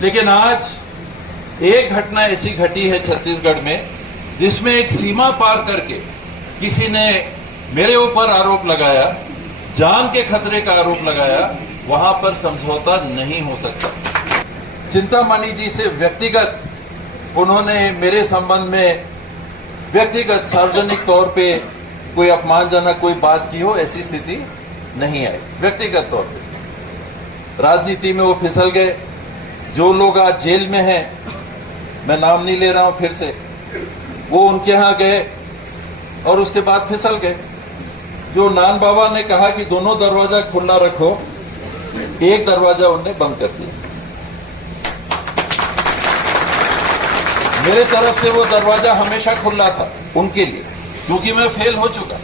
लेकिन आज एक घटना ऐसी घटी है छत्तीसगढ़ में जिसमें एक सीमा पार करके किसी ने मेरे ऊपर आरोप लगाया, जान के खतरे का आरोप लगाया। वहां पर समझौता नहीं हो सकता। चिंतामणि जी से व्यक्तिगत उन्होंने मेरे संबंध में व्यक्तिगत सार्वजनिक तौर पे कोई अपमानजनक कोई बात की हो, ऐसी स्थिति नहीं आई। व्यक्तिगत तौर पे राजनीति में वो फिसल गए। जो लोग आज जेल में हैं, मैं नाम नहीं ले रहा हूं फिर से, वो उनके यहां गए और उसके बाद फिसल गए। जो नान बाबा ने कहा कि दोनों दरवाजा खुला रखो, एक दरवाजा उनने बंद कर दिया। मेरे तरफ से वो दरवाजा हमेशा खुला था उनके लिए, क्योंकि मैं फेल हो चुका।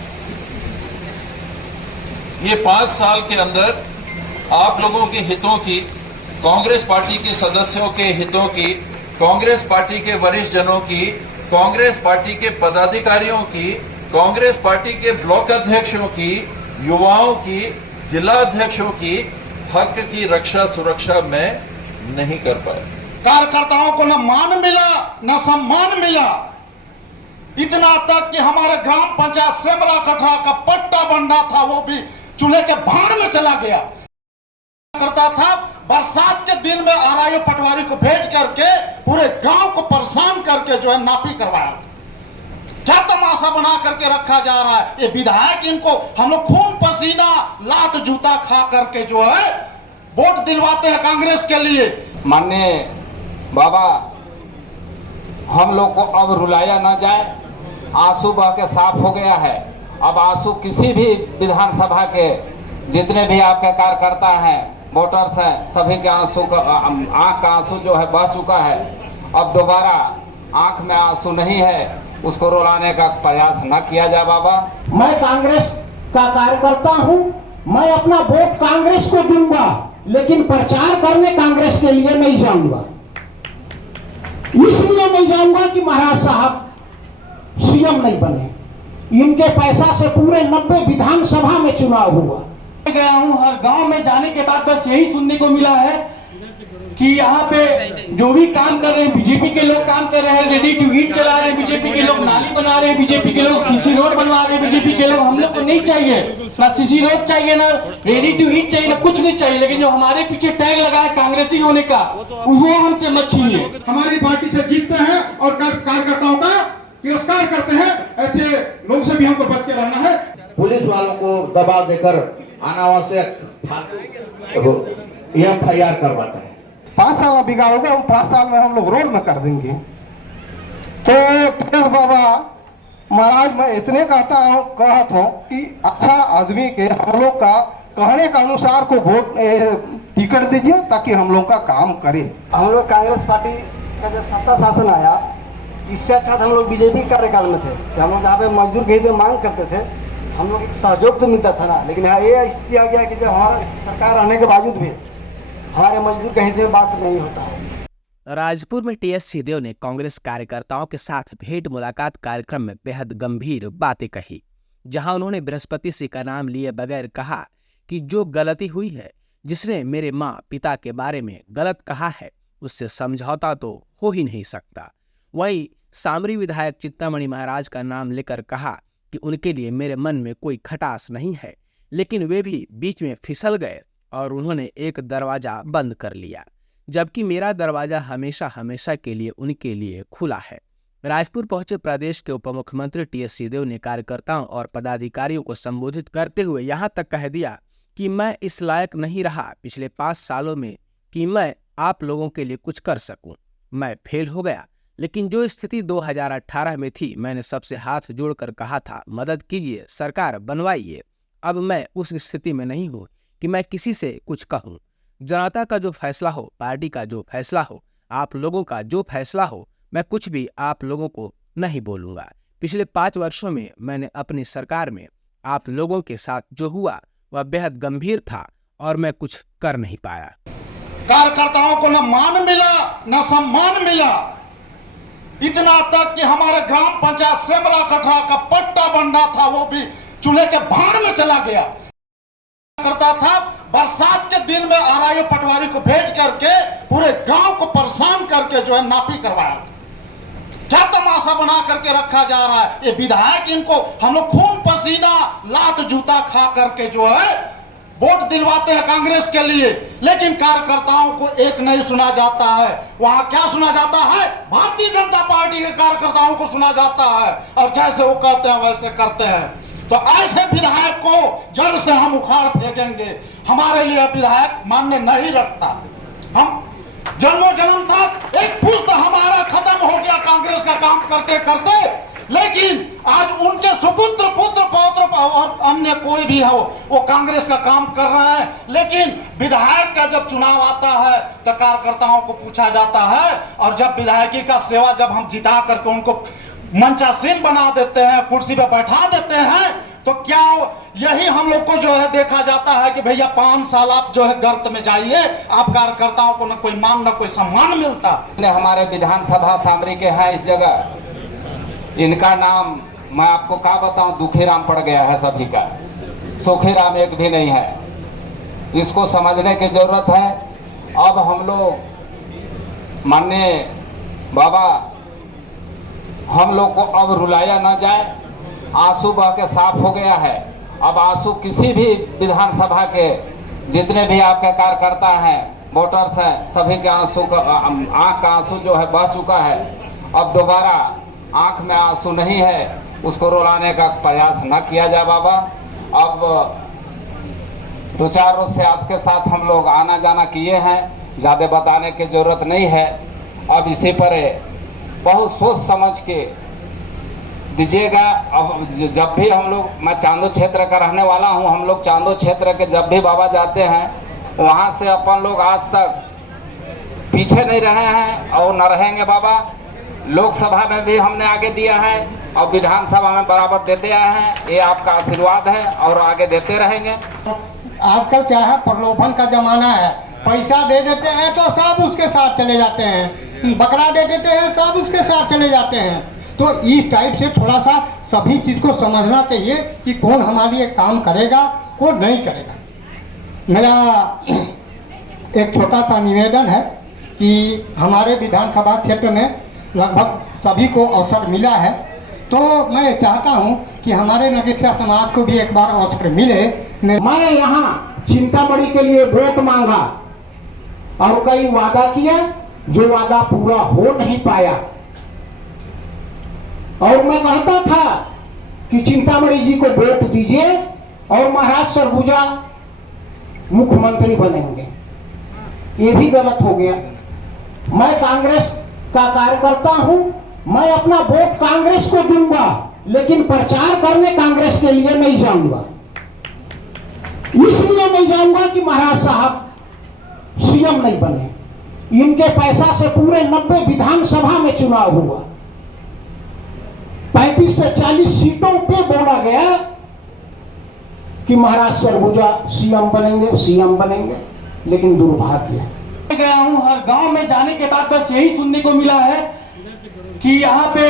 ये 5 साल के अंदर आप लोगों के हितों की, कांग्रेस पार्टी के सदस्यों के हितों की, कांग्रेस पार्टी के वरिष्ठ जनों की, कांग्रेस पार्टी के पदाधिकारियों की, कांग्रेस पार्टी के ब्लॉक अध्यक्षों की, युवाओं की, जिला अध्यक्षों की हक की रक्षा सुरक्षा में नहीं कर पाया। कार्यकर्ताओं को न मान मिला न सम्मान मिला, इतना तक कि हमारे ग्राम पंचायत सेमला कटरा का पट्टा बनना था, वो भी चूल्हे के भाड़ में चला गया। करता था बरसात के दिन में आरआईओ पटवारी को भेज करके पूरे गांव को परेशान करके जो है नापी करवाया। क्या तमाशा बना करके रखा जा रहा है। ये विधायक, इनको हम लोग खून पसीना लात जूता खा करके जो है वोट दिलवाते हैं कांग्रेस के लिए। माननीय बाबा, हम लोग को अब रुलाया ना जाए। आंसू बह के साफ हो गया है। अब आंसू किसी भी विधानसभा के जितने भी आपके कार्यकर्ता हैं, वोटर्स हैं, सभी के आंसू का आंख का आंसू जो है बह चुका है। अब दोबारा आंख में आंसू नहीं है, उसको रुलाने का प्रयास न किया जाए। बाबा, मैं कांग्रेस का कार्यकर्ता हूं, मैं अपना वोट कांग्रेस को दूंगा, लेकिन प्रचार करने कांग्रेस के लिए नहीं जाऊंगा। इसलिए नहीं जाऊंगा कि महाराज साहब सीएम नहीं बने। इनके पैसा से पूरे 90 विधानसभा में चुनाव हुआ। गया हूं, हर गांव में जाने के बाद बस यही सुनने को मिला है कि यहाँ पे जो भी काम कर रहे हैं, बीजेपी के लोग काम कर रहे हैं, रेडी टू ईट चला रहे हैं, बीजेपी के लोग नाली बना रहे हैं, बीजेपी के लोग सीसी रोड बनवा रहे हैं, बीजेपी के लोग। हम लोग को नहीं चाहिए ना सीसी रोड चाहिए, ना रेडी टू ईट चाहिए, ना कुछ नहीं चाहिए। लेकिन जो हमारे पीछे टैग लगा है कांग्रेसी होने का, वो हमसे मत छीनिए। हमारी पार्टी से जीतते हैं और कार्यकर्ताओं का तिरस्कार करते हैं, ऐसे लोग से भी हमको बच के रहना है। पुलिस वालों को दबाव देकर अनावश्यक FIR करवाता है। 5 साल बिगाड़ोगे, हम 5 साल में हम लोग रोड में कर देंगे। तो बाबा महाराज, मैं इतने कहता हूँ कि अच्छा आदमी के हम लोग का कहने के अनुसार को वोट टिकट दीजिए, ताकि हम लोग का काम करे। हम लोग कांग्रेस पार्टी का जब सत्ता शासन आया, इससे अच्छा हम लोग बीजेपी कार्यकाल में थे। हम लोग जहाँ पे मजदूर के हित में मांग करते थे, हम लोग सहयोग तो मिलता था ना। लेकिन ये स्थिति आ गया कि जब हमारा सरकार आने के बावजूद भी हमारे मजदूर के हित में बात नहीं होता है। राजपुर में टीएस सिंहदेव ने कांग्रेस कार्यकर्ताओं के साथ भेंट मुलाकात कार्यक्रम में बेहद गंभीर बातें कही, जहां उन्होंने बृहस्पति सिंह का नाम लिए बगैर कहा कि जो गलती हुई है, जिसने मेरे माँ पिता के बारे में गलत कहा है, उससे समझौता तो हो ही नहीं सकता। वहीं सामरी विधायक चिंतामणि महाराज का नाम लेकर कहा कि उनके लिए मेरे मन में कोई खटास नहीं है, लेकिन वे भी बीच में फिसल गए और उन्होंने एक दरवाजा बंद कर लिया, जबकि मेरा दरवाजा हमेशा हमेशा के लिए उनके लिए खुला है। राजपुर पहुंचे प्रदेश के उप मुख्यमंत्री टीएस सिंहदेव ने कार्यकर्ताओं और पदाधिकारियों को संबोधित करते हुए यहां तक कह दिया कि मैं इस लायक नहीं रहा पिछले 5 सालों में कि मैं आप लोगों के लिए कुछ कर सकूं। मैं फेल हो गया, लेकिन जो स्थिति 2018 में थी, मैंने सबसे हाथ जोड़कर कहा था मदद कीजिए, सरकार बनवाइए। अब मैं उस स्थिति में नहीं हूँ कि मैं किसी से कुछ कहूँ। जनता का जो फैसला हो, पार्टी का जो फैसला हो, आप लोगों का जो फैसला हो, मैं कुछ भी आप लोगों को नहीं बोलूँगा। पिछले 5 वर्षों में मैंने अपनी सरकार में आप लोगों के साथ जो हुआ वह बेहद गंभीर था और मैं कुछ कर नहीं पाया। कार्यकर्ताओं को न मान मिला न सम्मान मिला, इतना तक कि हमारे ग्राम पंचायत सेमला कटरा का पट्टा बनना था, वो भी चूल्हे के भाड़ में चला गया। करता था बरसात के दिन में आरआईओ पटवारी को भेज करके पूरे गांव को परेशान करके जो है नापी करवाया। क्या तमाशा बना करके रखा जा रहा है। ये विधायक, इनको हम लोग खून पसीना लात जूता खा करके जो है वोट दिलवाते हैं कांग्रेस के लिए, लेकिन कार्यकर्ताओं को एक नहीं सुना जाता है। वहां क्या सुना जाता है? भारतीय जनता पार्टी के कार्यकर्ताओं को सुना जाता है और जैसे वो कहते हैं वैसे करते हैं। तो ऐसे विधायक को जड़ से हम उखाड़ फेंकेंगे। हमारे लिए विधायक मान्य नहीं रखता। हम जन्मों जन्म तक एक पुष्ट हमारा खत्म हो गया कांग्रेस का काम करते करते, लेकिन आज उनके सुपुत्र पुत्र पौत्र और अन्य कोई भी हो वो कांग्रेस का काम कर रहे हैं। लेकिन विधायक का जब चुनाव आता है तो कार्यकर्ताओं को पूछा जाता है, और जब विधायकी का सेवा जब हम जिता करके उनको मंचासीन बना देते हैं, कुर्सी पे बैठा देते हैं, तो क्या यही हम लोग को जो है देखा जाता है कि भैया 5 साल आप जो है गर्त में जाइए, आप कार्यकर्ताओं को न कोई मान न कोई सम्मान मिलता। हमारे विधानसभा सामरी के हैं इस जगह, इनका नाम मैं आपको क्या बताऊं, दुखीराम पड़ गया है सभी का, सुखीराम एक भी नहीं है। इसको समझने की जरूरत है। अब हम लोग माननीय बाबा, हम लोग को अब रुलाया न जाए, आंसू बह के साफ हो गया है। अब आंसू किसी भी विधानसभा के जितने भी आपके कार्यकर्ता हैं, वोटर्स हैं, सभी के आंसू का आंख का आंसू जो है बह चुका है। अब दोबारा आंख में आंसू नहीं है, उसको रुलाने का प्रयास न किया जाए बाबा। अब 2-4 रोज से आपके साथ हम लोग आना जाना किए हैं, ज़्यादा बताने की जरूरत नहीं है। अब इसी पर बहुत सोच समझ के दीजिएगा। अब जब भी हम लोग, मैं चांदो क्षेत्र का रहने वाला हूं, हम लोग चांदो क्षेत्र के जब भी बाबा जाते हैं वहां से अपन लोग आज तक पीछे नहीं रहे हैं और न रहेंगे बाबा। लोकसभा में भी हमने आगे दिया है और विधानसभा में बराबर देते आए हैं। ये आपका आशीर्वाद है और आगे देते रहेंगे। आजकल क्या है, प्रलोभन का जमाना है। पैसा दे देते हैं तो सब उसके साथ चले जाते हैं, बकरा दे देते हैं सब उसके साथ चले जाते हैं। तो इस टाइप से थोड़ा सा सभी चीज को समझना चाहिए कि कौन हमारे लिए काम करेगा, कौन नहीं करेगा। मेरा एक छोटा सा निवेदन है कि हमारे विधानसभा क्षेत्र में लगभग सभी को अवसर मिला है, तो मैं चाहता हूं कि हमारे नगीचा समाज को भी एक बार अवसर मिले। मैं यहाँ चिंतामणि के लिए वोट मांगा और कई वादा किया, जो वादा पूरा हो नहीं पाया। और मैं कहता था कि चिंतामणि जी को वोट दीजिए और महाराज सरगुजा मुख्यमंत्री बनेंगे। ये भी गलत हो गया। मैं कांग्रेस का कार्यकर्ता हूं, मैं अपना वोट कांग्रेस को दूंगा, लेकिन प्रचार करने कांग्रेस के लिए नहीं जाऊंगा। इसलिए नहीं जाऊंगा कि महाराज साहब सीएम नहीं बने। इनके पैसा से पूरे 90 विधानसभा में चुनाव हुआ, 35 से 40 सीटों पे बोला गया कि महाराज सरगुजा सीएम बनेंगे, लेकिन दुर्भाग्य। गया हूँ, हर गांव में जाने के बाद बस यही सुनने को मिला है कि यहाँ पे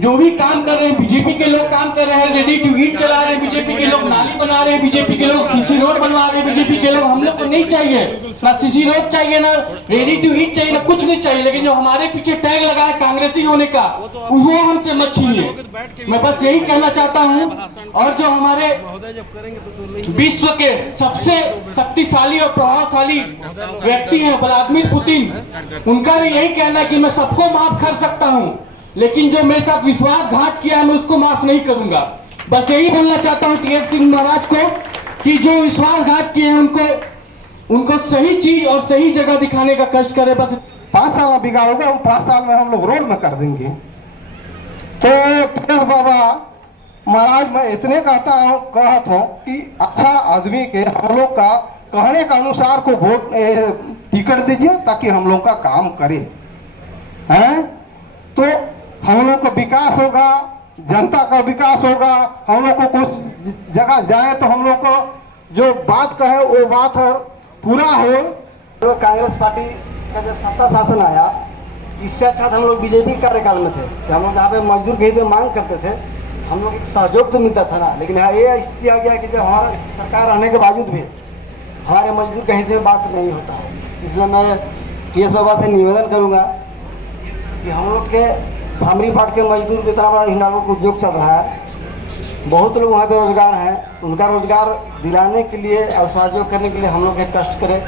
जो भी काम कर रहे हैं, बीजेपी के लोग काम कर रहे हैं, रेडी टू ईट चला रहे हैं, बीजेपी के लोग नाली बना रहे हैं, बीजेपी के लोग सीसी रोड बनवा रहे हैं, बीजेपी के लोग। हम लोग को नहीं चाहिए ना सीसी रोड चाहिए, ना रेडी टू ईट चाहिए, ना कुछ नहीं चाहिए। लेकिन जो हमारे पीछे टैग लगा है कांग्रेसी होने का, वो हमसे मत छीनिए। मैं बस यही कहना चाहता हूँ। और जो हमारे विश्व के सबसे शक्तिशाली और प्रभावशाली व्यक्ति हैं व्लादिमीर पुतिन, उनका भी यही कहना है कि मैं सबको माफ कर सकता हूँ, लेकिन जो मेरे साथ विश्वासघात किया है मैं उसको माफ नहीं करूंगा। बस यही बोलना चाहता हूँ टीएस सिंह महाराज को कि जो विश्वासघात किए हैं उनको सही चीज और सही जगह दिखाने का कष्ट करे। बस 5 साल बिगाड़ोगे, हम 5 साल में हम लोग रोड में कर देंगे। तो बाबा महाराज, मैं इतने कहत हूँ कि अच्छा आदमी के हम लोग का कहने के अनुसार को वोट टिकट दीजिए ताकि हम लोग का काम करे हैं, तो हम लोग का विकास होगा, जनता का विकास होगा। हम लोग को कुछ जगह जाए तो हम लोग को जो बात कहे वो बात पूरा हो। तो कांग्रेस पार्टी का जब सत्ता शासन आया, इससे अच्छा हम लोग बीजेपी कार्यकाल में थे कि हम लोग जहाँ पे मजदूर के हित में मांग करते थे, हम लोग सहयोग तो मिलता था ना। लेकिन हाँ, ये स्थिति आ गया कि जब हमारा सरकार रहने के बावजूद भी हमारे मजदूर के हित में बात नहीं होता है। इसलिए मैं टीएस बाबा से निवेदन करूंगा कि हम लोग के धामरी पाट के मजदूर इतना बड़ा हिंडालको का उद्योग चल रहा है, बहुत लोग वहाँ बेरोजगार हैं, उनका रोजगार दिलाने के लिए और सहयोग करने के लिए हम लोग एक कष्ट करें।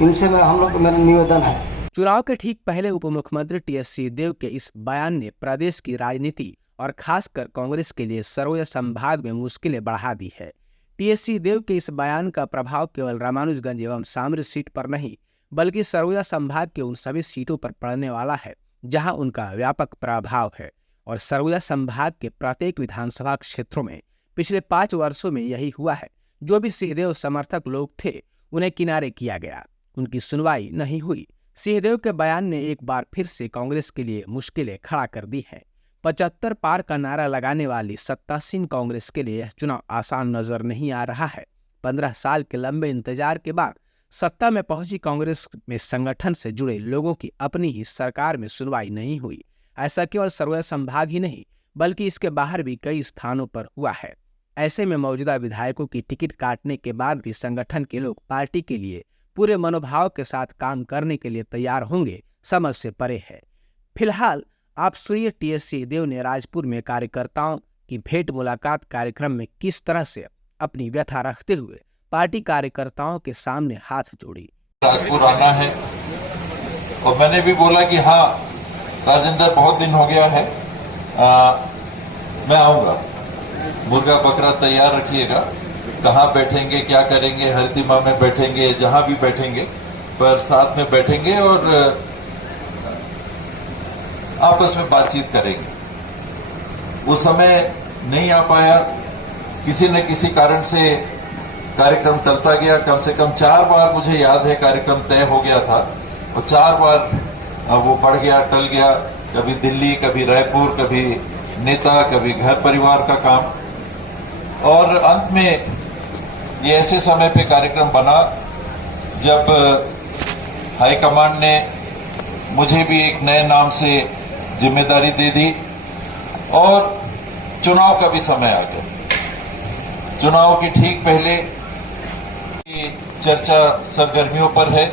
इनसे हम लोग मेरा निवेदन है। चुनाव के ठीक पहले उप मुख्यमंत्री टीएस सिंहदेव के इस बयान ने प्रदेश की राजनीति और खासकर कांग्रेस के लिए सरगुजा संभाग में मुश्किलें बढ़ा दी है। टीएस सिंहदेव के इस बयान का प्रभाव केवल रामानुजगंज एवं सामरी सीट पर नहीं बल्कि सरगुजा संभाग के उन सभी सीटों पर पड़ने वाला है जहां उनका व्यापक प्रभाव है। और सरगुजा संभाग के प्रत्येक विधानसभा क्षेत्रों में पिछले 5 वर्षों में यही हुआ है। जो भी सिंहदेव समर्थक लोग थे उन्हें किनारे किया गया, उनकी सुनवाई नहीं हुई। सिंहदेव के बयान ने एक बार फिर से कांग्रेस के लिए मुश्किलें खड़ा कर दी हैं। 75 पार का नारा लगाने वाली सत्तासीन कांग्रेस के लिए यह चुनाव आसान नजर नहीं आ रहा है। 15 साल के लंबे इंतजार के बाद सत्ता में पहुंची कांग्रेस में संगठन से जुड़े लोगों की अपनी ही सरकार में सुनवाई नहीं हुई। ऐसा केवल सरगुजा संभाग ही नहीं बल्कि इसके बाहर भी कई स्थानों पर हुआ है। ऐसे में मौजूदा विधायकों की टिकट काटने के बाद भी संगठन के लोग पार्टी के लिए पूरे मनोभाव के साथ काम करने के लिए तैयार होंगे, समझ से परे है। फिलहाल आप सुनिए टीएस सिंहदेव ने राजपुर में कार्यकर्ताओं की भेंट मुलाकात कार्यक्रम में किस तरह से अपनी व्यथा रखते हुए पार्टी कार्यकर्ताओं के सामने हाथ जोड़ी। राजपुर आना है और मैंने भी बोला कि हाँ राजेंद्र बहुत दिन हो गया है, मैं आऊंगा। मुर्गा बकरा तैयार रखिएगा, कहाँ बैठेंगे क्या करेंगे, हरतिमा में बैठेंगे, जहां भी बैठेंगे पर साथ में बैठेंगे और आपस में बातचीत करेंगे। उस समय नहीं आ पाया, किसी न किसी कारण से कार्यक्रम चलता गया। कम से कम 4 बार मुझे याद है कार्यक्रम तय हो गया था और 4 बार वो बढ़ गया, टल गया। कभी दिल्ली, कभी रायपुर, कभी नेता, कभी घर परिवार का काम। और अंत में ये ऐसे समय पे कार्यक्रम बना जब हाईकमांड ने मुझे भी एक नए नाम से जिम्मेदारी दे दी और चुनाव का भी समय आ गया। चुनाव के ठीक पहले की चर्चा सरगर्मियों पर है।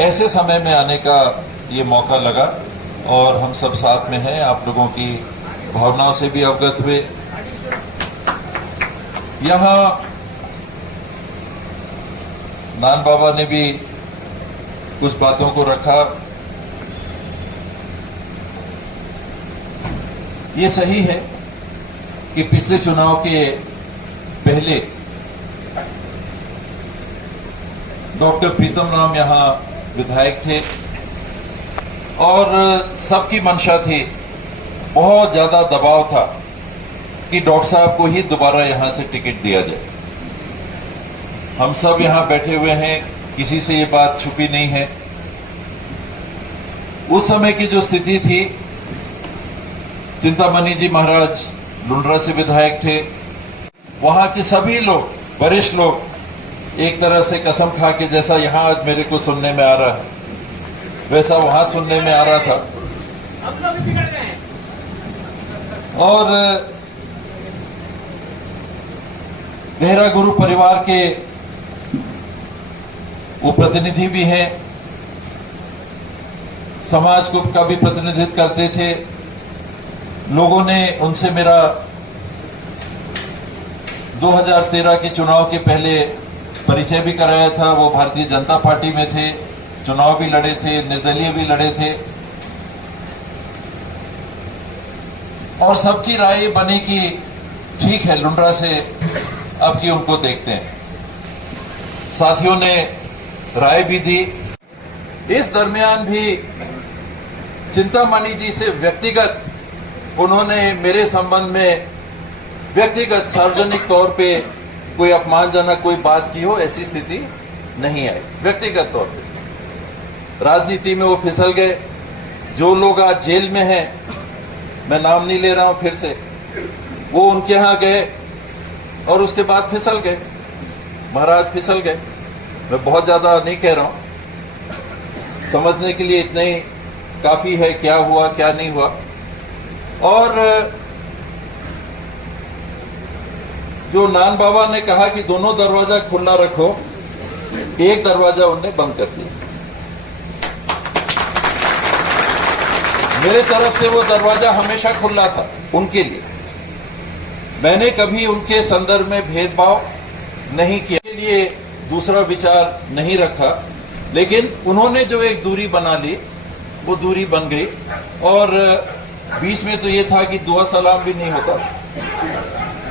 ऐसे समय में आने का ये मौका लगा और हम सब साथ में हैं, आप लोगों की भावनाओं से भी अवगत हुए। यहां नान बाबा ने भी कुछ बातों को रखा। ये सही है कि पिछले चुनाव के पहले डॉक्टर प्रीतम राम यहां विधायक थे और सबकी मंशा थी, बहुत ज्यादा दबाव था कि डॉक्टर साहब को ही दोबारा यहां से टिकट दिया जाए। हम सब यहां बैठे हुए हैं, किसी से ये बात छुपी नहीं है। उस समय की जो स्थिति थी, चिंतामणि जी महाराज लुंड्रा से विधायक थे, वहां के सभी लोग, वरिष्ठ लोग एक तरह से कसम खा के, जैसा यहां आज मेरे को सुनने में आ रहा है वैसा वहां सुनने में आ रहा था। और देहरा गुरु परिवार के वो प्रतिनिधि भी हैं, समाज को का भी प्रतिनिधित्व करते थे। लोगों ने उनसे मेरा 2013 के चुनाव के पहले परिचय भी कराया था। वो भारतीय जनता पार्टी में थे, चुनाव भी लड़े थे, निर्दलीय भी लड़े थे और सबकी राय बनी कि ठीक है, लुंड्रा से अब की उनको देखते हैं। साथियों ने राय भी दी। इस दरमियान भी चिंतामणि जी से व्यक्तिगत उन्होंने मेरे संबंध में व्यक्तिगत सार्वजनिक तौर पे कोई अपमानजनक कोई बात की हो, ऐसी स्थिति नहीं आई। व्यक्तिगत तौर पे राजनीति में वो फिसल गए। जो लोग आज जेल में हैं, मैं नाम नहीं ले रहा हूं फिर से, वो उनके यहां गए और उसके बाद फिसल गए। महाराज फिसल गए। मैं बहुत ज्यादा नहीं कह रहा हूं, समझने के लिए इतना ही काफी है क्या हुआ क्या नहीं हुआ। और जो नान बाबा ने कहा कि दोनों दरवाजा खुला रखो, एक दरवाजा उनने बंद कर दिया। मेरे तरफ से वो दरवाजा हमेशा खुला था उनके लिए। मैंने कभी उनके संदर्भ में भेदभाव नहीं किया, के लिए दूसरा विचार नहीं रखा, लेकिन उन्होंने जो एक दूरी बना ली वो दूरी बन गई। और बीच में तो ये था कि दुआ सलाम भी नहीं होता,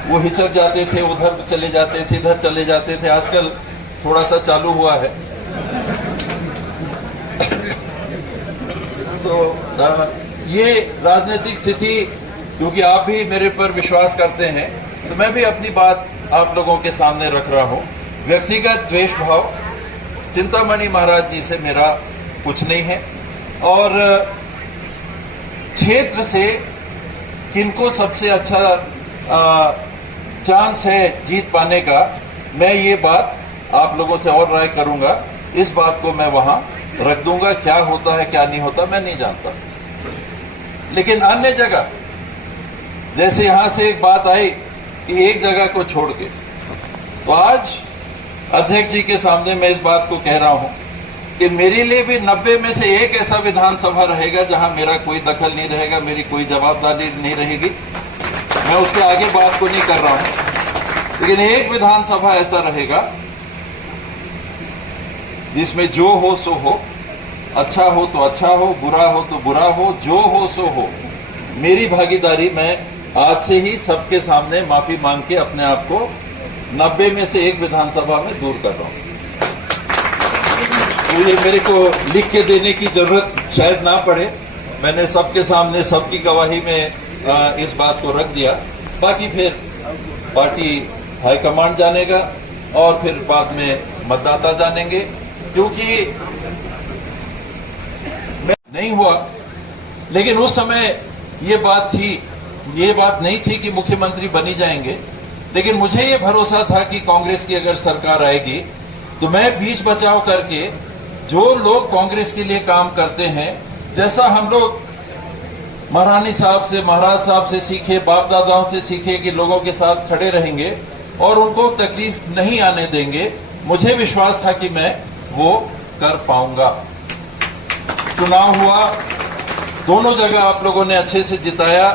वो हिचक जाते थे, उधर चले जाते थे, इधर चले जाते थे। आजकल थोड़ा सा चालू हुआ है। तो ये राजनीतिक स्थिति, क्योंकि आप भी मेरे पर विश्वास करते हैं, तो मैं भी अपनी बात आप लोगों के सामने रख रहा हूं। व्यक्तिगत द्वेष भाव चिंतामणि महाराज जी से मेरा कुछ नहीं है, और क्षेत्र से किनको सबसे अच्छा चांस है जीत पाने का, मैं ये बात आप लोगों से और राय करूंगा। इस बात को मैं वहां रख दूंगा। क्या होता है क्या नहीं होता मैं नहीं जानता। लेकिन अन्य जगह, जैसे यहां से एक बात आई कि एक जगह को छोड़ के, तो आज अध्यक्ष जी के सामने मैं इस बात को कह रहा हूं कि मेरे लिए भी 90 में से एक ऐसा विधानसभा रहेगा जहां मेरा कोई दखल नहीं रहेगा, मेरी कोई जवाबदारी नहीं रहेगी। मैं उसके आगे बात को नहीं कर रहा हूं, लेकिन एक विधानसभा ऐसा रहेगा जिसमें जो हो सो हो, अच्छा हो तो अच्छा हो, बुरा हो तो बुरा हो, जो हो सो हो। मेरी भागीदारी मैं आज से ही सबके सामने माफी मांग के अपने आप को 90 में से एक विधानसभा में दूर कर रहा हूं। तो ये मेरे को लिख के देने की जरूरत शायद ना पड़े, मैंने सबके सामने सबकी गवाही में इस बात को रख दिया। बाकी फिर पार्टी हाईकमांड जानेगा और फिर बाद में मतदाता जानेंगे, क्योंकि नहीं हुआ। लेकिन उस समय ये बात नहीं थी कि मुख्यमंत्री बनी जाएंगे, लेकिन मुझे ये भरोसा था कि कांग्रेस की अगर सरकार आएगी तो मैं बीच बचाव करके जो लोग कांग्रेस के लिए काम करते हैं, जैसा हम लोग महारानी साहब से, महाराज साहब से सीखे, बाप दादाओं से सीखे कि लोगों के साथ खड़े रहेंगे और उनको तकलीफ नहीं आने देंगे, मुझे विश्वास था कि मैं वो कर पाऊंगा। चुनाव हुआ, दोनों जगह आप लोगों ने अच्छे से जिताया,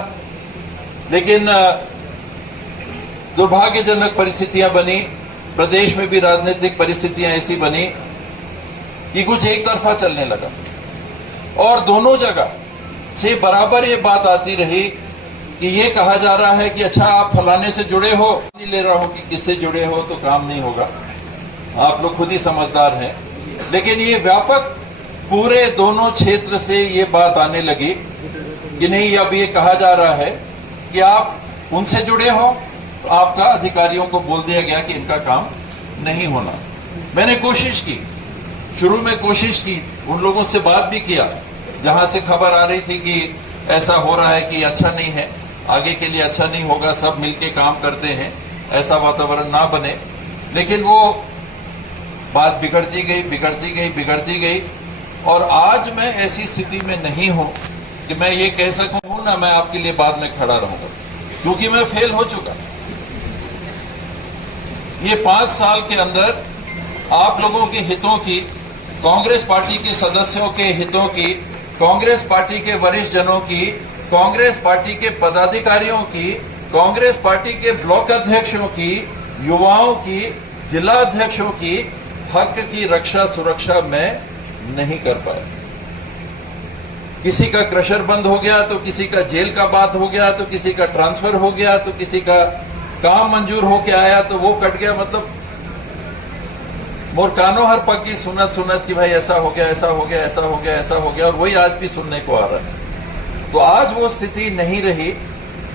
लेकिन दुर्भाग्यजनक परिस्थितियां बनी। प्रदेश में भी राजनीतिक परिस्थितियां ऐसी बनी कि कुछ एक तरफा चलने लगा, और दोनों जगह से बराबर ये बात आती रही कि ये कहा जा रहा है कि अच्छा आप फलाने से जुड़े हो, नहीं ले रहा हो कि किससे जुड़े हो तो काम नहीं होगा, आप लोग खुद ही समझदार हैं। लेकिन ये व्यापक पूरे दोनों क्षेत्र से ये बात आने लगी कि नहीं, अब ये कहा जा रहा है कि आप उनसे जुड़े हो, तो आपका अधिकारियों को बोल दिया गया कि इनका काम नहीं होना। मैंने कोशिश की, शुरू में कोशिश की, उन लोगों से बात भी किया जहां से खबर आ रही थी कि ऐसा हो रहा है कि अच्छा नहीं है, आगे के लिए अच्छा नहीं होगा, सब मिलके काम करते हैं, ऐसा वातावरण ना बने। लेकिन वो बात बिगड़ती गई, और आज मैं ऐसी स्थिति में नहीं हूं कि मैं ये कह सकूं ना मैं आपके लिए बाद में खड़ा रहूंगा, क्योंकि मैं फेल हो चुका। ये 5 साल के अंदर आप लोगों के हितों की, कांग्रेस पार्टी के सदस्यों के हितों की, कांग्रेस पार्टी के वरिष्ठ जनों की, कांग्रेस पार्टी के पदाधिकारियों की, कांग्रेस पार्टी के ब्लॉक अध्यक्षों की, युवाओं की, जिला अध्यक्षों की हक की रक्षा सुरक्षा मैं नहीं कर पाया। किसी का क्रशर बंद हो गया तो किसी का जेल का बात हो गया, तो किसी का ट्रांसफर हो गया, तो किसी का काम मंजूर होके आया तो वो कट गया। मतलब मोर कानो हर पग की सुनत कि भाई ऐसा हो गया, ऐसा हो गया, ऐसा हो गया, ऐसा हो गया, और वही आज भी सुनने को आ रहा है। तो आज वो स्थिति नहीं रही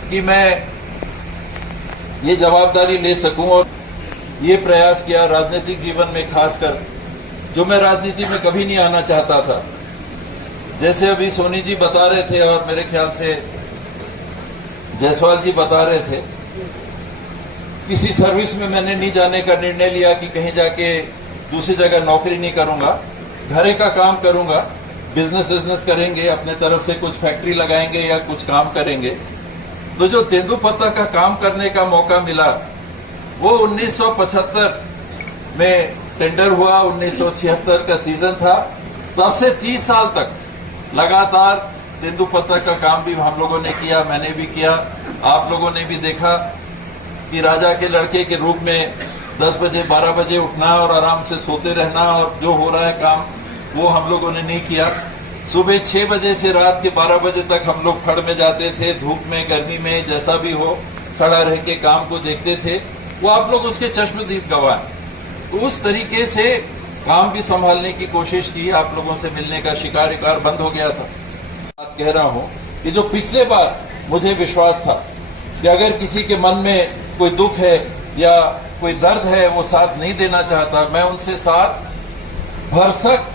कि मैं ये जवाबदारी ले सकूं, और ये प्रयास किया राजनीतिक जीवन में, खासकर जो मैं राजनीति में कभी नहीं आना चाहता था। जैसे अभी सोनी जी बता रहे थे और मेरे ख्याल से जायसवाल जी बता रहे थे, किसी सर्विस में मैंने नहीं जाने का निर्णय लिया कि कहीं जाके दूसरी जगह नौकरी नहीं करूंगा, घरे का काम करूंगा, बिजनेस करेंगे, अपने तरफ से कुछ फैक्ट्री लगाएंगे या कुछ काम करेंगे। तो जो तेंदुपत्ता का काम करने का मौका मिला वो 1975 में टेंडर हुआ 1976 का सीजन था, तब से 30 साल तक लगातार तेंदुपत्ता का काम भी हम लोगों ने किया, मैंने भी किया, आप लोगों ने भी देखा कि राजा के लड़के के रूप में 10 बजे 12 बजे उठना और आराम से सोते रहना और जो हो रहा है काम वो हम लोगों ने नहीं किया। सुबह 6 बजे से रात के 12 बजे तक हम लोग खड़ में जाते थे, धूप में गर्मी में जैसा भी हो खड़ा रह के काम को देखते थे। वो आप लोग उसके चश्मदीद गवाह हैं। तो उस तरीके से काम भी संभालने की कोशिश की, आप लोगों से मिलने का शिकार बंद हो गया था। बात कह रहा हूं कि जो पिछले बार मुझे विश्वास था कि अगर किसी के मन में कोई दुख है या कोई दर्द है, वो साथ नहीं देना चाहता, मैं उनसे साथ भरसक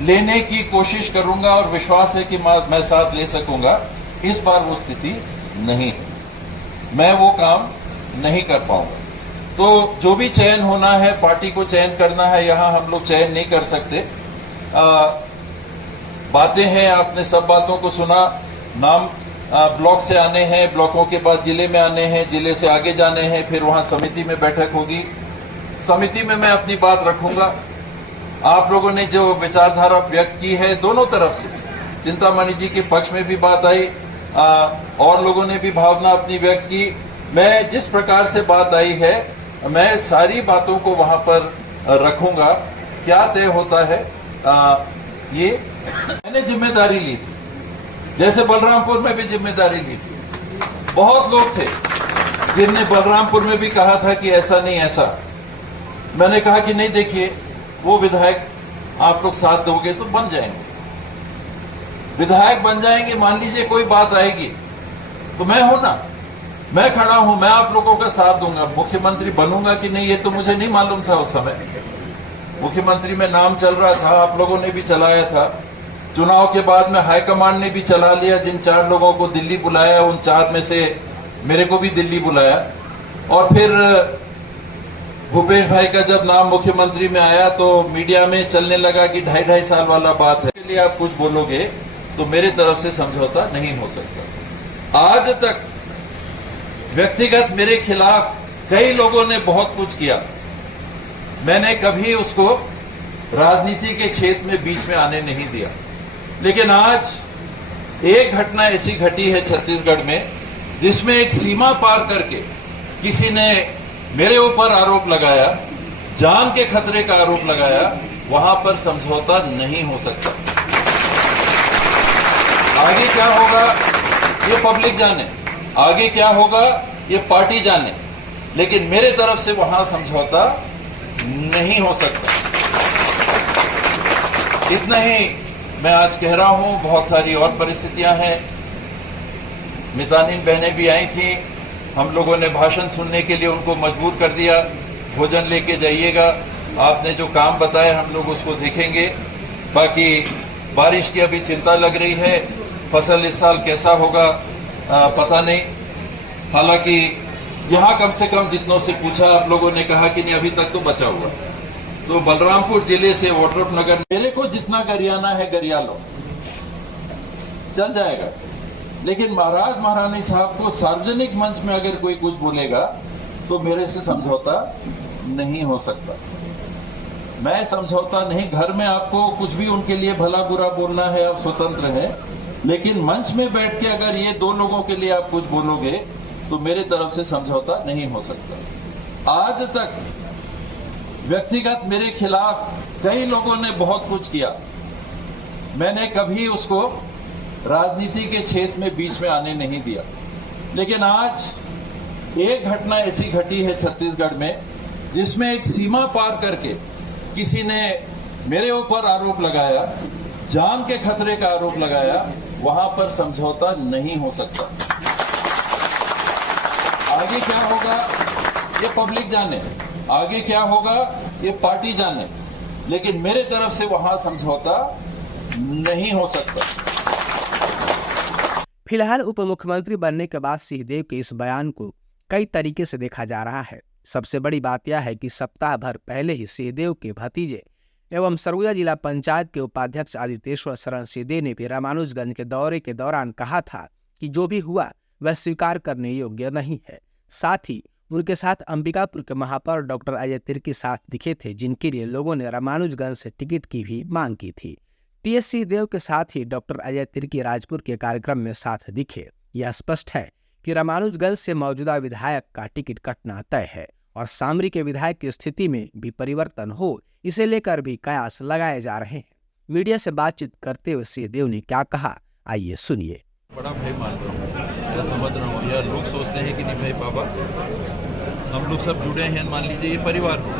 लेने की कोशिश करूंगा और विश्वास है कि मैं साथ ले सकूंगा। इस बार वो स्थिति नहीं है, मैं वो काम नहीं कर पाऊंगा। तो जो भी चयन होना है, पार्टी को चयन करना है, यहां हम लोग चयन नहीं कर सकते। बातें हैं, आपने सब बातों को सुना। नाम ब्लॉक से आने हैं, ब्लॉकों के बाद जिले में आने हैं, जिले से आगे जाने हैं, फिर वहां समिति में बैठक होगी। समिति में मैं अपनी बात रखूंगा। आप लोगों ने जो विचारधारा व्यक्त की है दोनों तरफ से, चिंतामणि जी के पक्ष में भी बात आई, और लोगों ने भी भावना अपनी व्यक्त की। मैं जिस प्रकार से बात आई है, मैं सारी बातों को वहां पर रखूंगा। क्या तय होता है, ये मैंने जिम्मेदारी ली थी, जैसे बलरामपुर में भी जिम्मेदारी ली थी। बहुत लोग थे जिनने बलरामपुर में भी कहा था कि ऐसा नहीं ऐसा। मैंने कहा कि नहीं, देखिए वो विधायक आप लोग साथ दोगे तो बन जाएंगे, विधायक बन जाएंगे। मान लीजिए कोई बात आएगी तो मैं हूं ना, मैं खड़ा हूं, मैं आप लोगों का साथ दूंगा। मुख्यमंत्री बनूंगा कि नहीं ये तो मुझे नहीं मालूम था उस समय। मुख्यमंत्री में नाम चल रहा था, आप लोगों ने भी चलाया था। चुनाव के बाद में हाईकमांड ने भी चला लिया। जिन 4 लोगों को दिल्ली बुलाया, उन 4 में से मेरे को भी दिल्ली बुलाया। और फिर भूपेश भाई का जब नाम मुख्यमंत्री में आया तो मीडिया में चलने लगा कि 2.5 साल वाला बात है, इसके लिए आप कुछ बोलोगे तो मेरी तरफ से समझौता नहीं हो सकता। आज तक व्यक्तिगत मेरे खिलाफ कई लोगों ने बहुत कुछ किया, मैंने कभी उसको राजनीति के क्षेत्र में बीच में आने नहीं दिया। लेकिन आज एक घटना ऐसी घटी है छत्तीसगढ़ में, जिसमें एक सीमा पार करके किसी ने मेरे ऊपर आरोप लगाया, जान के खतरे का आरोप लगाया। वहां पर समझौता नहीं हो सकता। आगे क्या होगा ये पब्लिक जाने, आगे क्या होगा ये पार्टी जाने, लेकिन मेरे तरफ से वहां समझौता नहीं हो सकता। इतना ही मैं आज कह रहा हूं। बहुत सारी और परिस्थितियां हैं। मितानिन बहनें भी आई थी, हम लोगों ने भाषण सुनने के लिए उनको मजबूर कर दिया, भोजन लेके जाइएगा। आपने जो काम बताया हम लोग उसको देखेंगे। बाकी बारिश की अभी चिंता लग रही है, फसल इस साल कैसा होगा पता नहीं। हालांकि यहाँ कम से कम जितनों से पूछा, आप लोगों ने कहा कि नहीं अभी तक तो बचा हुआ। तो बलरामपुर जिले से वोटरफ नगर मेरे को जितना गरियाना है गरिया लो, चल जाएगा। लेकिन महाराज महारानी साहब को सार्वजनिक मंच में अगर कोई कुछ बोलेगा तो मेरे से समझौता नहीं हो सकता। मैं समझौता नहीं, घर में आपको कुछ भी उनके लिए भला बुरा बोलना है, आप स्वतंत्र हैं, लेकिन मंच में बैठ के अगर ये 2 लोगों के लिए आप कुछ बोलोगे तो मेरे तरफ से समझौता नहीं हो सकता। आज तक व्यक्तिगत मेरे खिलाफ कई लोगों ने बहुत कुछ किया, मैंने कभी उसको राजनीति के क्षेत्र में बीच में आने नहीं दिया। लेकिन आज एक घटना ऐसी घटी है छत्तीसगढ़ में, जिसमें एक सीमा पार करके किसी ने मेरे ऊपर आरोप लगाया, जान के खतरे का आरोप लगाया। वहां पर समझौता नहीं हो सकता। आगे क्या होगा ये पब्लिक जाने, आगे क्या होगा ये पार्टी जाने, लेकिन मेरे तरफ से वहां समझौता नहीं हो सकता। फिलहाल उप मुख्यमंत्री बनने के बाद सिंहदेव के इस बयान को कई तरीके से देखा जा रहा है। सबसे बड़ी बात यह है कि सप्ताह भर पहले ही सिंहदेव के भतीजे एवं सरगुजा जिला पंचायत के उपाध्यक्ष आदितेश्वर शरण सिंहदेव ने भी रामानुजगंज के दौरे के दौरान कहा था कि जो भी हुआ वह स्वीकार करने योग्य नहीं है। साथ ही उनके साथ अंबिकापुर के महापौर डॉक्टर अजय तिर्की साथ दिखे थे, जिनके लिए लोगों ने रामानुजगंज से टिकट की भी मांग की थी। टीएस सिंहदेव के साथ ही डॉक्टर अजय तिर्की राजपुर के कार्यक्रम में साथ दिखे। यह स्पष्ट है कि रामानुजगंज से मौजूदा विधायक का टिकट कटना तय है और सामरी के विधायक की स्थिति में भी परिवर्तन हो, इसे लेकर भी कयास लगाए जा रहे हैं। मीडिया से बातचीत करते हुए सिंहदेव ने क्या कहा, आइए सुनिए। बड़ा भय मान रहा हूँ या समझ रहा हूँ, या लोग सोचते हैं कि नहीं भाई बाबा हम लोग सब जुड़े हैं, मान लीजिए ये परिवार हो,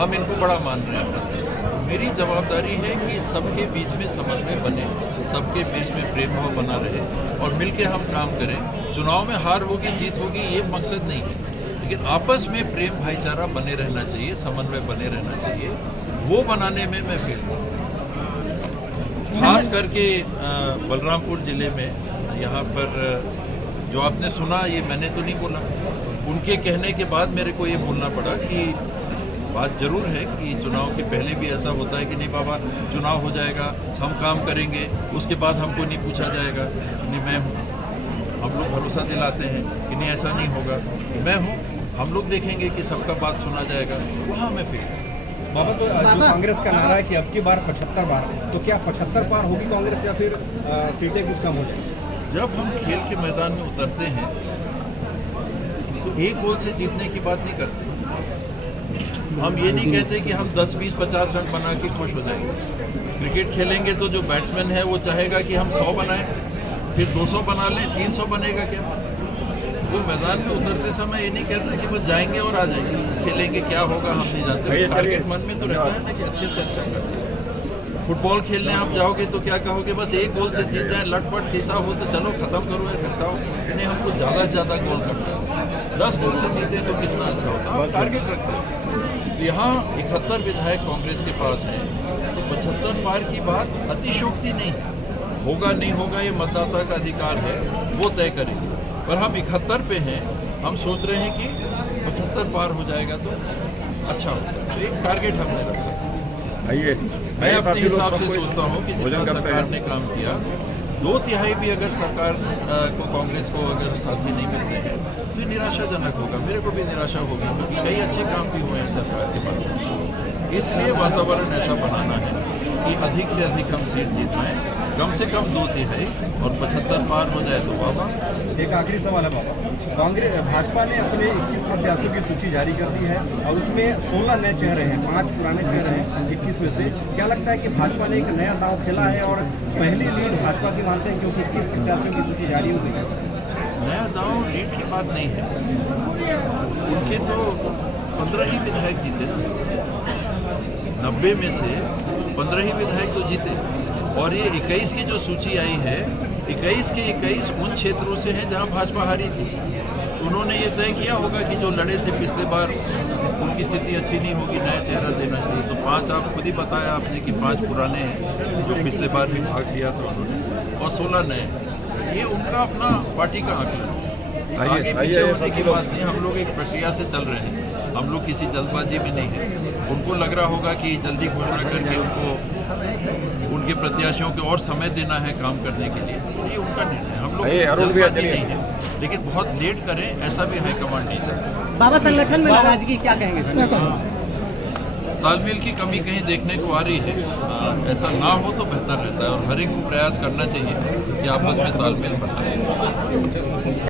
हम इनको बड़ा मान रहे हैं। मेरी जवाबदारी है कि सबके बीच में समन्वय बने, सबके बीच में प्रेम भाव बना रहे और मिलके हम काम करें। चुनाव में हार होगी जीत होगी ये मकसद नहीं है, लेकिन आपस में प्रेम भाईचारा बने रहना चाहिए, समन्वय बने रहना चाहिए। वो बनाने में मैं फेल हूँ। खास करके बलरामपुर जिले में यहाँ पर जो आपने सुना ये मैंने तो नहीं बोला, उनके कहने के बाद मेरे को ये बोलना पड़ा कि बात जरूर है कि चुनाव के पहले भी ऐसा होता है कि नहीं बाबा चुनाव हो जाएगा, हम काम करेंगे, उसके बाद हमको नहीं पूछा जाएगा। नहीं मैं हूँ, हम लोग भरोसा दिलाते हैं कि नहीं ऐसा नहीं होगा, मैं हूँ, हम लोग देखेंगे कि सबका बात सुना जाएगा, वहाँ मैं फिर बाबा तो जो कांग्रेस का नारा है कि अब की बार 75 बार, तो क्या 75 बार होगी कांग्रेस या फिर सीटें कुछ कम हो जाएगी? जब हम खेल के मैदान में उतरते हैं तो एक गोल से जीतने की बात नहीं करते। हम ये नहीं कहते कि हम 10, 20, 50 रन बना के खुश हो जाएंगे। क्रिकेट खेलेंगे तो जो बैट्समैन है वो चाहेगा कि हम 100 बनाएं, फिर 200 बना लें, 300 बनेगा क्या? वो मैदान में उतरते समय ये नहीं कहता कि बस जाएंगे और आ जाएंगे, खेलेंगे क्या होगा हम नहीं जानते। टारगेट मन में तो रहता है ना कि अच्छे से अच्छा करें। फुटबॉल खेलने आप जाओगे तो क्या कहोगे, बस एक गोल से जीत जाए, लटपट खींचा हो तो चलो खत्म करो या करता हो, नहीं हमको ज़्यादा से ज़्यादा गोल करना है। 10 गोल से जीते तो कितना अच्छा होता है, टारगेट रखते हैं। तो यहाँ 71 विधायक कांग्रेस के पास हैं, तो 75 पार की बात अतिशोक्ति नहीं है। होगा नहीं होगा ये मतदाता का अधिकार है, वो तय करेंगे। पर हम 71 पे हैं, हम सोच रहे हैं कि 75 पार हो जाएगा तो अच्छा होगा। तो एक टारगेट हमने रखा। मैं अपने हिसाब से सोचता हूँ कि जितना सरकार ने काम किया, 2/3 भी अगर सरकार को कांग्रेस को अगर साथी नहीं मिलते हैं तो निराशाजनक होगा। मेरे को भी निराशा होगी क्योंकि कई अच्छे काम भी हुए हैं सरकार के माध्यम से। इसलिए वातावरण ऐसा बनाना है कि अधिक से अधिक हम सीट जीत पाएँ, कम से कम 2/3 और 75 पार हो जाए तो बाबा। एक आखिरी सवाल है बाबा, कांग्रेस भाजपा ने अपने 21 प्रत्याशियों की सूची जारी कर दी है और उसमें 16 नए चेहरे हैं, 5 पुराने चेहरे हैं 21 में से। क्या लगता है कि भाजपा ने एक नया दांव खेला है और पहली लीड भाजपा की मानते हैं क्योंकि 21 प्रत्याशियों की सूची जारी हो गई है? नया दांव लीड की बात नहीं है, उनके तो 15 ही विधायक जीते, 90 में से 15 ही विधायक तो जीते। और ये 21 की जो सूची आई है, 21 के 21 उन क्षेत्रों से हैं जहां भाजपा हारी थी। उन्होंने ये तय किया होगा कि जो लड़े थे पिछले बार उनकी स्थिति अच्छी नहीं होगी, नया चेहरा देना चाहिए। तो 5 आप खुद ही बताया आपने कि 5 पुराने हैं जो पिछले बार भी भाग लिया था उन्होंने, और 16 नए। ये उनका अपना पार्टी का आंकड़ा है, आगे पीछे होने की बात नहीं। हम लोग एक प्रक्रिया से चल रहे हैं, हम लोग किसी जल्दबाजी में नहीं है। उनको लग रहा होगा कि जल्दी घोषणा करके उनको उनके प्रत्याशियों को और समय देना है काम करने के लिए, ये उनका निर्णय है। हम लोग जल्दबाजी नहीं है, लेकिन बहुत लेट करें ऐसा भी हाईकमांड नहीं चाहता। बाबा संगठन में नाराजगी क्या कहेंगे सर? तालमेल की कमी कहीं देखने को आ रही है, ऐसा ना हो तो बेहतर रहता है और हर एक को प्रयास करना चाहिए कि आपस में तालमेल बनाए।